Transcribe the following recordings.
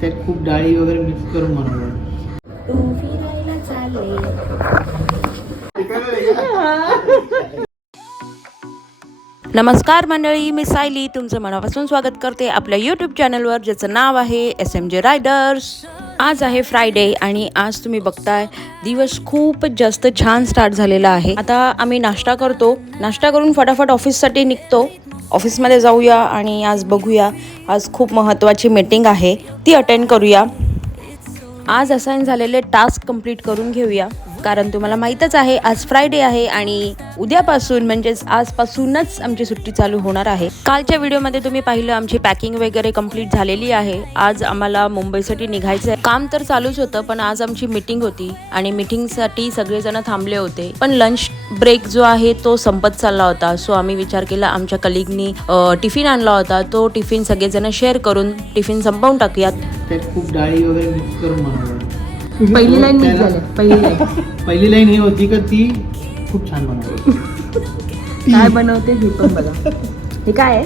त्यात खूप डाळी वगैरे मिक्स करून बनवलं. नमस्कार मंडळी, मी सायली तुमचं मनापासून स्वागत करते आपल्या यूट्यूब चॅनलवर, ज्याचं नाव आहे SMJ रायडर्स. आज आहे फ्रायडे आणि आज तुम्ही बघताय दिवस खूपच जास्त छान स्टार्ट झालेला आहे. आता आम्ही नाश्ता करतो, नाश्ता करून फटाफट ऑफिससाठी निघतो. ऑफिसमध्ये जाऊया आणि आज बघूया, आज खूप महत्त्वाची मीटिंग आहे ती अटेंड करूया. आज असाइन झालेले टास्क कंप्लीट करून घेऊया, कारण तुम्हाला माहीतच आहे आज फ्रायडे आहे आणि उद्यापासून म्हणजेच आजपासूनच आमची सुट्टी चालू होणार आहे. कालच्या व्हिडिओमध्ये तुम्ही पाहिलं आमची पॅकिंग वगैरे कंप्लीट झालेली आहे. आज आम्हाला मुंबईसाठी निघायचं आहे. काम तर चालूच होतं, पण आज आमची मीटिंग होती आणि मीटिंगसाठी सगळेजण थांबले होते. पण लंच ब्रेक जो आहे तो संपत चालला होता. सो आम्ही विचार केला, आमच्या कलिगनी टिफिन आणला होता, तो टिफिन सगळेजण शेअर करून टिफिन संपवून टाकूयात. त्यात खूप डाळी वगैरे मिक्स करून बनवलं. पहिली लाईन मिस झाली. पहिली लाईन ही होती का ती खूप छान बनवली. काय बनवते हे पण बघा. हे काय आहे?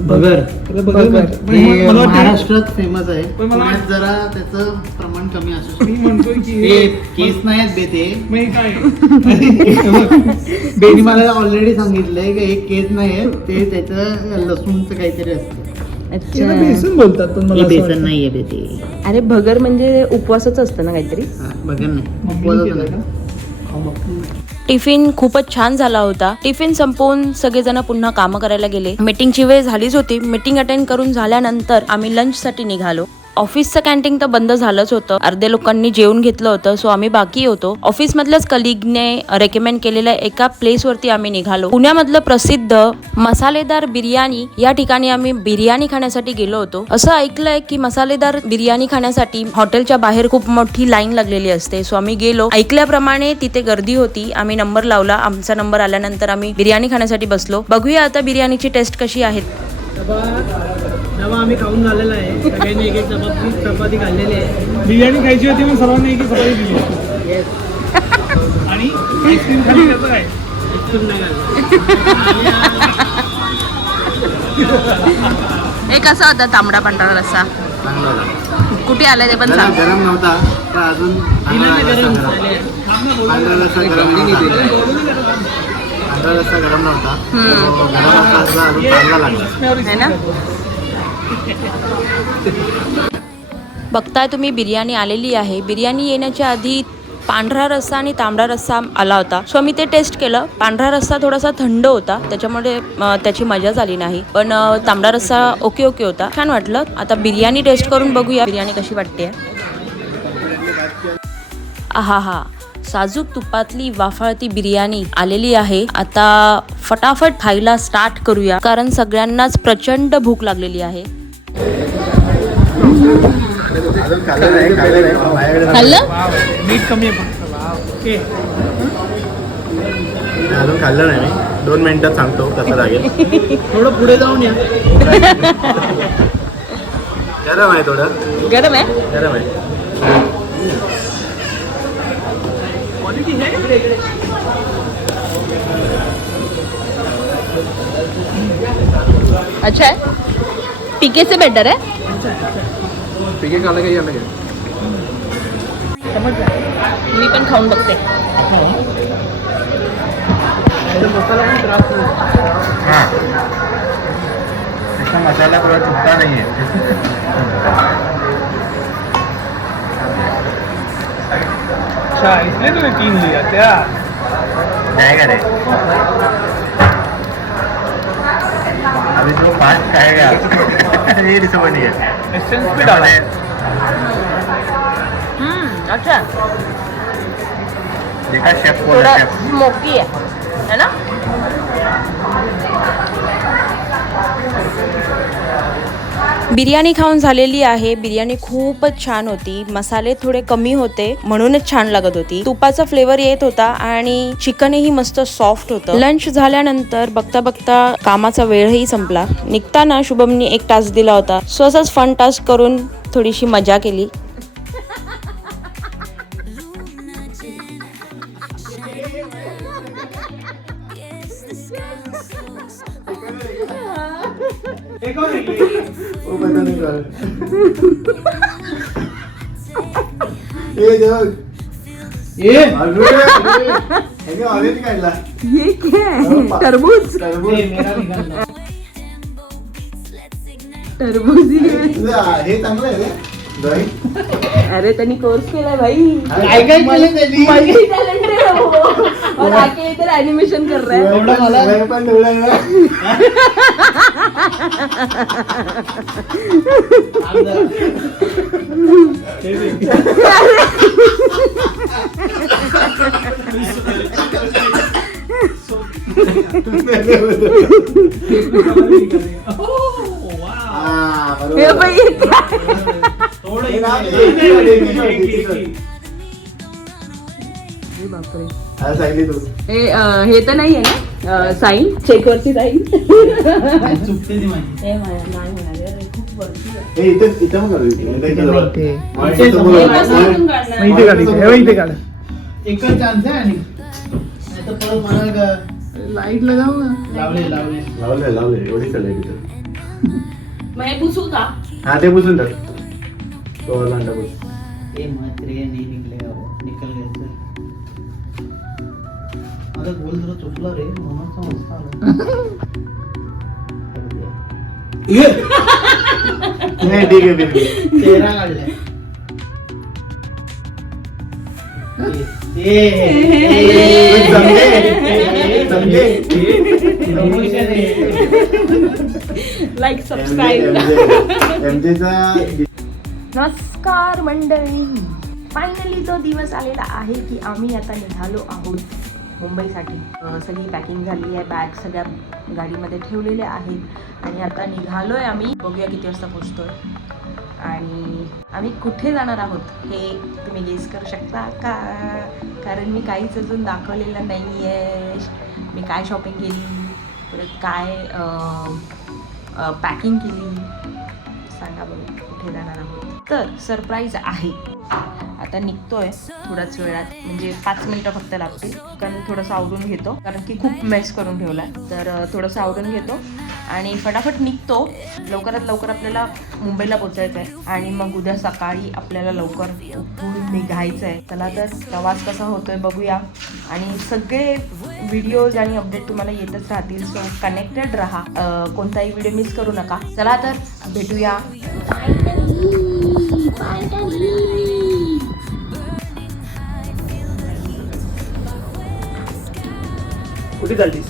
बगर. मला महाराष्ट्रात फेमस आहे. पुण्यात जरा त्याचं प्रमाण कमी असू शकतं. मी म्हणतोय की केस नाही आहेत बे ते. मी काय बेनी मला ऑलरेडी सांगितलंय की एक केस नाही आहे ते, त्याचं लसूणचं काहीतरी असतं. त्याला बेसन बोलतात, पण मला असं बेसन वाटतं. नाहीये बे ते. अरे भगर म्हणजे उपवासच असतं ना काहीतरी. बगर नाही. मम्मीने केलंय का? टिफिन खूपच छान झाला होता. टिफिन संपवून सगळेजण पुन्हा कामं करायला गेले. मीटिंगची वेळ झालीच होती. मीटिंग अटेंड करून झाल्यानंतर आम्ही लंचसाठी निघालो. ऑफिसचं कॅन्टीन तर बंद झालंच होतं. अर्ध्या लोकांनी जेवून घेतलं होतं, सो आम्ही बाकी होतो. ऑफिसमधल्याच कलिगने रेकमेंड केलेल्या एका प्लेसवरती आम्ही निघालो. पुण्यामधलं प्रसिद्ध मसालेदार बिर्याणी या ठिकाणी आम्ही बिर्याणी खाण्यासाठी गेलो होतो. असं ऐकलंय की मसालेदार बिर्याणी खाण्यासाठी हॉटेलच्या बाहेर खूप मोठी लाईन लागलेली असते. सो आम्ही गेलो. ऐकल्याप्रमाणे तिथे गर्दी होती. आम्ही नंबर लावला. आमचा नंबर आल्यानंतर आम्ही बिर्याणी खाण्यासाठी बसलो. बघूया आता बिर्याणीची टेस्ट कशी आहे. डबा आम्ही खाऊन झालेला आहे. सगळ्यांनी एक एक चपाती खाल्लेली आहे. बिर्याणी खायची होती, मग सर्वांनी एक चपाती दिली. आणि आईस्क्रीम खाली त्याचं काय? आईस्क्रीम नाही हे कसा होता तांबडा पांढरा रस्सा? कुठे आलाय ते पण सांग. गरम नव्हता तर अजून पांढरा रस्सा गरम नव्हता. गरम रस्सा अजून चांगला लागला है ना. बघताय तुम्ही बिर्याणी आलेली आहे. बिर्याणी येण्याच्या आधी पांढरा रस्सा आणि तांबडा रस्सा आला होता. सो मी ते टेस्ट केलं. पांढरा रस्सा थोडासा थंड होता, त्याच्यामुळे त्याची मजा झाली नाही. पण तांबडा रस्सा ओके होता, छान वाटलं. आता बिर्याणी टेस्ट करून बघूया बिर्याणी कशी वाटते. आहा, साजूक तुपातली वाफाळती बिर्याणी आलेली आहे. आता फटाफट खायला स्टार्ट करूया, कारण सगळ्यांनाच प्रचंड भूक लागलेली आहे. खाल्लं? मीठ कमी आहे पण. ओके. अजून खाल्लं नाही मी. 2 मिनिटात सांगतो कसं लागेल. थोडं पुढे जाऊन या. गरम आहे थोडं. गरम आहे. गरम आहे. अच्छा है. पीके से बेटर है. पीके खाल्लं काही अलग आहे. मी पण खाऊन बघते. मसाला पण त्रास नाही. हां, त्याचा मसाला थोडा चुकता नाही आहे. अच्छा, इसलिए तूने 3 लिया क्या? नाही का रे, अभी तो 5 खाएगा. ये डिसअपॉइंट है. एसेंस भी डाला है. अच्छा, देखा शेफ बोला थोड़ा शेफ. स्मोकी है ना. बिर्याणी खाऊन झालेली आहे. बिर्याणी खूपच छान होती. मसाले थोडे कमी होते म्हणूनच छान लागत होती. तुपाचा फ्लेवर येत होता आणि चिकनही मस्त सॉफ्ट होतं. लंच झाल्यानंतर बघता बघता कामाचा वेळही संपला. निघताना शुभमनी एक टास्क दिला होता. सो असंच फन टास्क करून थोडीशी मजा केली. ऑरेंज काढला ये क्या है? तरबूज तरबूज हे चांगलं आहे रे ड्रॉइंग. अरे त्यांनी कोर्स केलाय भाई. काय काय केलं त्यांनी? मल्टी टैलेंटेड है वो और आके इधर एनिमेशन कर रहा है. एवढं मला पण डोळ्याला हे बाई हे काय? हे बापरे. सांगितली तू हे तर नाही आहे ना साईन चेकवरची साईन. चुकते ती माझी. हे नाही म्हणाले अरे खूप वरती आहे. हे इथं मग इथे काढ इथे काढ. एकच चान्स आहे आणि नाहीतर परत मला लाईटला जाऊ ना. लावले एवढी चालली तिथं. मग हे पुसू का? हा ते पुसून टाक. तो लांडा पुस. ए मत रे नाही निघले निकल गए. आता गोल जरा चुकला रे मनाचा मस्त आला. नाही ठीक आहे ठीक आहे. चेहरा काढलाय. Like subscribe. एमजेचा नमस्कार मंडळी. फायनली तो दिवस आलेला आहे की आम्ही आता निघालो आहोत मुंबईसाठी. सगळी पॅकिंग झाली आहे. बॅग सगळ्या गाडीमध्ये ठेवलेल्या आहेत आणि आता निघालो आहे आम्ही. बघूया किती वाजता पोहोचतोय आणि आम्ही कुठे जाणार आहोत हे तुम्ही गेस करू शकता का? कारण मी काहीच अजून दाखवलेलं नाही आहे. मी काय शॉपिंग केली, परत काय पॅकिंग केली, सांगा बघू कुठे जाणार आहोत. तर सरप्राईज आहे. आता निघतोय थोड्याच वेळात, म्हणजे 5 मिनिटं फक्त लागतील. कारण थोडंसं आवरून घेतो, कारण की खूप मेस करून ठेवला आहे. तर थोडंसं आवरून घेतो आणि फटाफट निघतो. लवकरात लवकर आपल्याला मुंबईला पोचायचं आहे आणि मग उद्या सकाळी आपल्याला लवकर उठून निघायचं आहे. चला तर प्रवास कसा होतोय बघूया आणि सगळे व्हिडिओज आणि अपडेट तुम्हाला येतच राहतील. सो कनेक्टेड राहा, कोणताही व्हिडिओ मिस करू नका. चला तर भेटूया. कुठे चाललीस?